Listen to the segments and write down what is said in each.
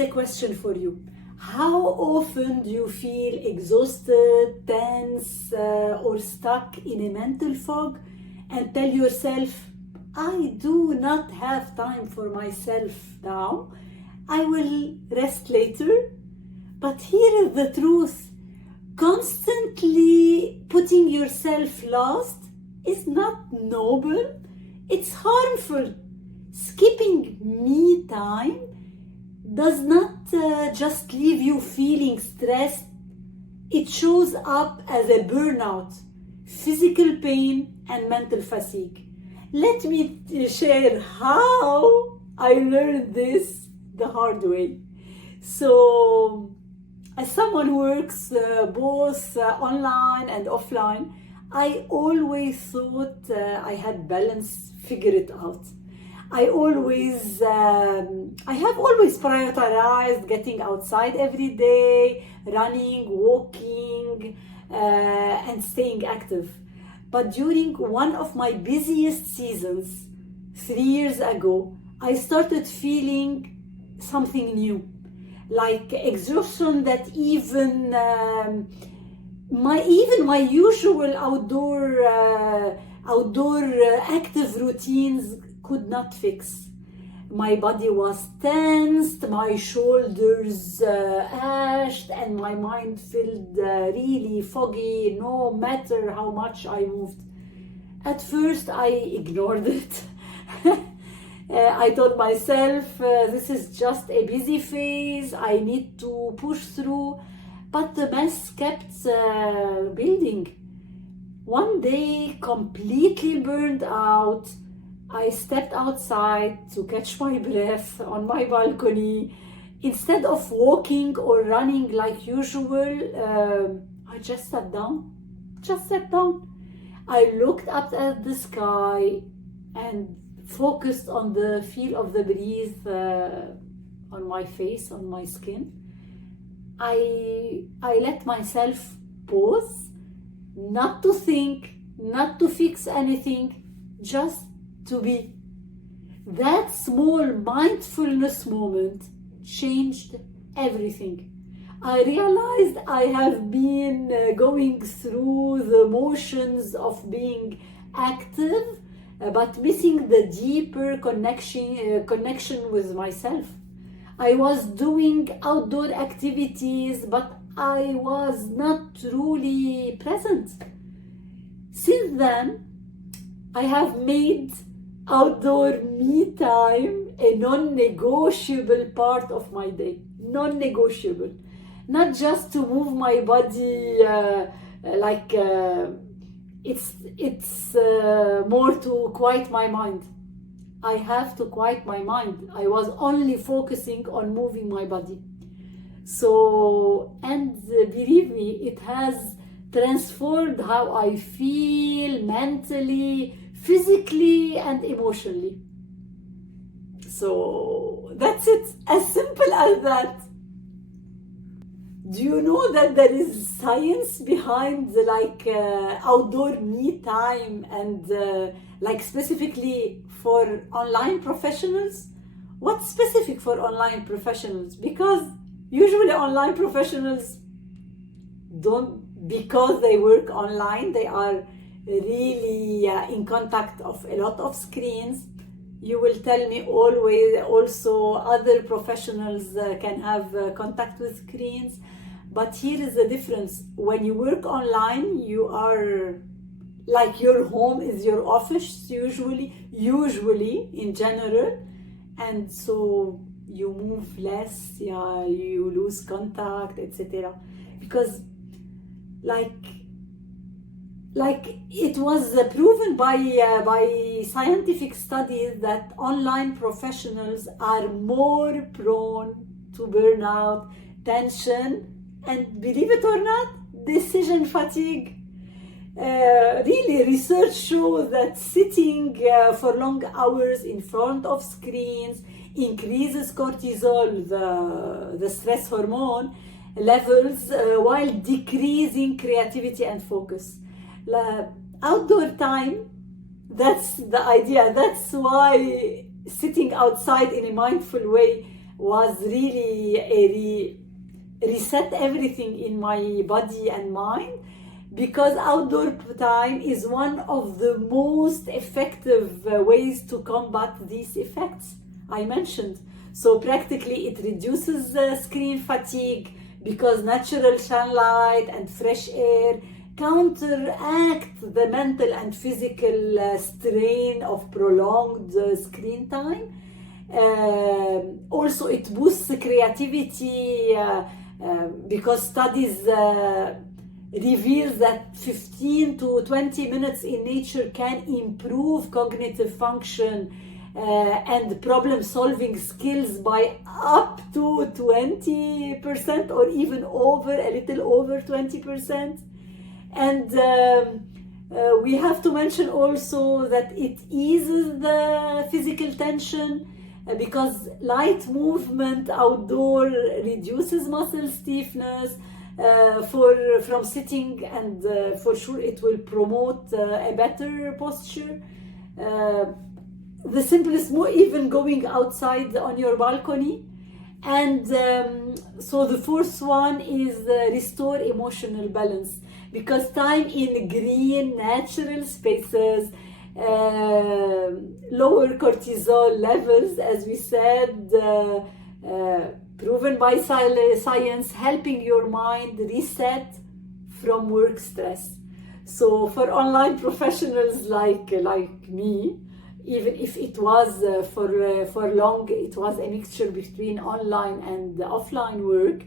a question for you. How often do you feel exhausted, tense, or stuck in a mental fog and tell yourself, I do not have time for myself now, I will rest later? But here is the truth. Constantly putting yourself last is not noble, it's harmful. Skipping me time does not just leave you feeling stressed, it shows up as a burnout, physical pain, and mental fatigue. Let me share how I learned this the hard way. So, as someone who works both online and offline, I always thought I had balance figured out. I have always prioritized getting outside every day, running, walking, and staying active. But during one of my busiest seasons, 3 years ago, I started feeling something new, like exhaustion that even my usual outdoor active routines could not fix. My body was tensed, my shoulders ashed, and my mind felt really foggy no matter how much I moved. At first I ignored it. I told myself this is just a busy phase, I need to push through, but the mess kept building. One day, completely burned out, I stepped outside to catch my breath on my balcony. Instead of walking or running like usual, I just sat down. I looked up at the sky and focused on the feel of the breeze on my face, on my skin. I let myself pause, not to think, not to fix anything, just to be. That small mindfulness moment changed everything. I realized I have been going through the motions of being active, but missing the deeper connection with myself. I was doing outdoor activities, but I was not truly present. Since then, I have made outdoor me time a non-negotiable part of my day. Non-negotiable. Not just to move my body it's more to quiet my mind. I have to quiet my mind. I was only focusing on moving my body. So, and believe me, it has transformed how I feel mentally, physically, and emotionally. So that's it, as simple as that. Do you know that there is science behind outdoor me time and specifically for online professionals? What's specific for online professionals? Because usually online professionals because they work online, they are really in contact of a lot of screens. You will tell me always also other professionals can have contact with screens. But here is the difference. When you work online, you are like your home is your office usually in general. And so you move less, you lose contact, etc. Because like it was proven by scientific studies that online professionals are more prone to burnout, tension, and believe it or not, decision fatigue. Really, research shows that sitting for long hours in front of screens increases cortisol, the stress hormone levels, while decreasing creativity and focus. Outdoor time, that's the idea. That's why sitting outside in a mindful way was really a reset everything in my body and mind, because outdoor time is one of the most effective ways to combat these effects I mentioned. So practically it reduces screen fatigue, because natural sunlight and fresh air counteract the mental and physical strain of prolonged screen time. Also it boosts creativity, because studies reveals that 15 to 20 minutes in nature can improve cognitive function and problem solving skills by up to 20%, or even a little over 20%. And we have to mention also that it eases the physical tension, because light movement outdoor reduces muscle stiffness from sitting, and for sure it will promote a better posture. The simplest move, even going outside on your balcony. And so the fourth one is restore emotional balance, because time in green natural spaces lower cortisol levels, as we said, proven by science, helping your mind reset from work stress. So for online professionals like me, even if it was for long, it was a mixture between online and offline work,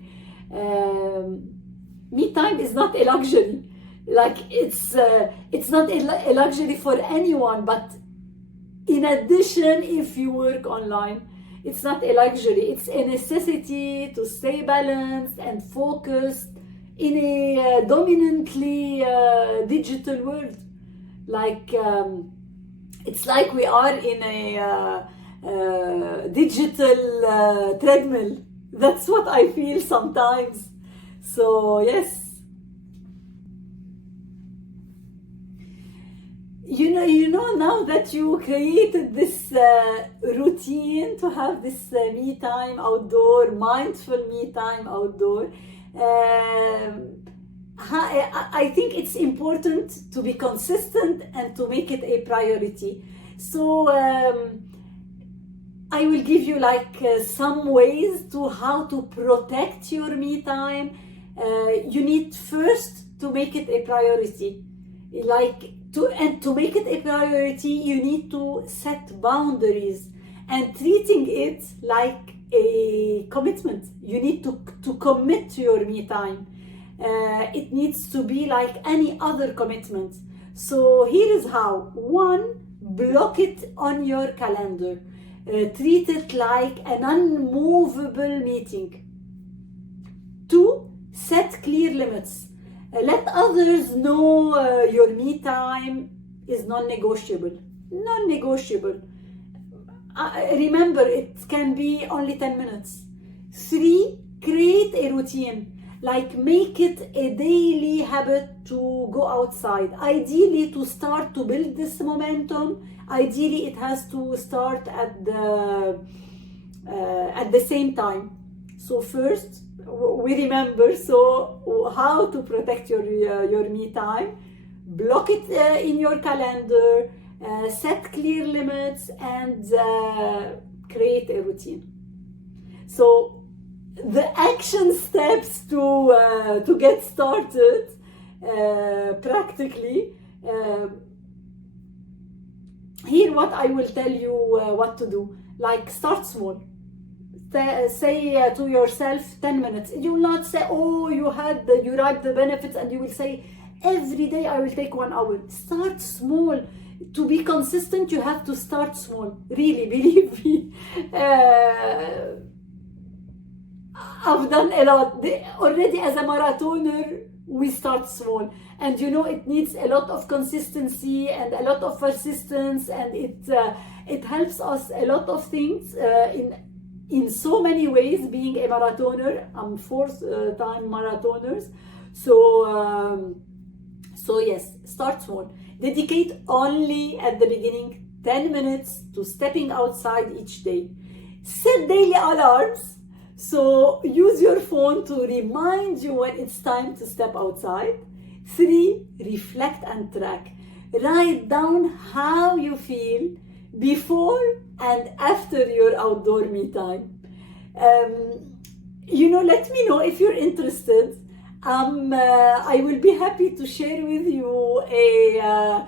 me time is not a luxury. Like it's not a luxury for anyone, but in addition, if you work online, it's not a luxury, it's a necessity to stay balanced and focused in a dominantly digital world. Like it's like we are in a digital treadmill. That's what I feel sometimes. So yes, you know now that you created this routine to have this me time outdoor, mindful me time outdoor, I think it's important to be consistent and to make it a priority. So I will give you some ways to how to protect your me time. You need first to make it a priority. To make it a priority, you need to set boundaries and treating it like a commitment. You need to commit to your me time. It needs to be like any other commitment. So here is how. 1, block it on your calendar. Treat it like an unmovable meeting. 2, set clear limits. Let others know your me time is non-negotiable. Non-negotiable. Remember, it can be only 10 minutes. 3, create a routine. Like make it a daily habit to go outside. Ideally, to start to build this momentum, ideally it has to start at the same time. So first, we remember, so how to protect your me time. Block it in your calendar, set clear limits, and create a routine. So the action steps to get started practically. Here what I will tell you what to do. Like start small. Say to yourself 10 minutes. You will not say, oh, you reap the benefits, and you will say every day I will take 1 hour. Start small. To be consistent, you have to start small. Really, believe me. I've done a lot. Already as a marathoner, we start small. And it needs a lot of consistency and a lot of persistence, and it helps us a lot of things in so many ways. Being a marathoner, I'm 4th-time marathoners. So yes, start small. Dedicate only at the beginning 10 minutes to stepping outside each day. Set daily alarms. So use your phone to remind you when it's time to step outside. 3, reflect and track. Write down how you feel before and after your outdoor me time. Let me know if you're interested. I will be happy to share with you a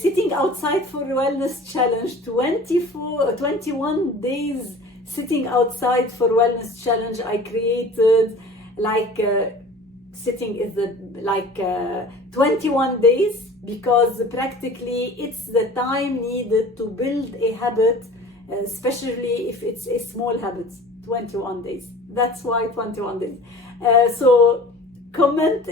sitting outside for wellness challenge, 21 days sitting outside for wellness challenge I created. Sitting is 21 days, because practically it's the time needed to build a habit, especially if it's a small habit. 21 days, that's why 21 days. So comment,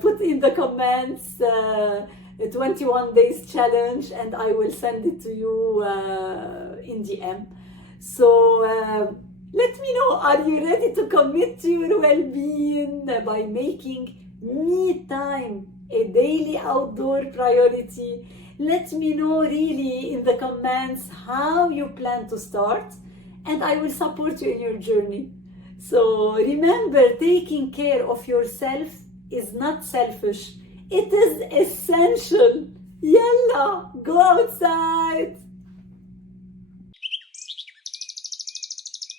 put in the comments a 21 days challenge, and I will send it to you in DM. So let me know, are you ready to commit to your well-being by making me time a daily outdoor priority? Let me know really in the comments how you plan to start, and I will support you in your journey. So remember, taking care of yourself is not selfish, it is essential. Yalla, go outside.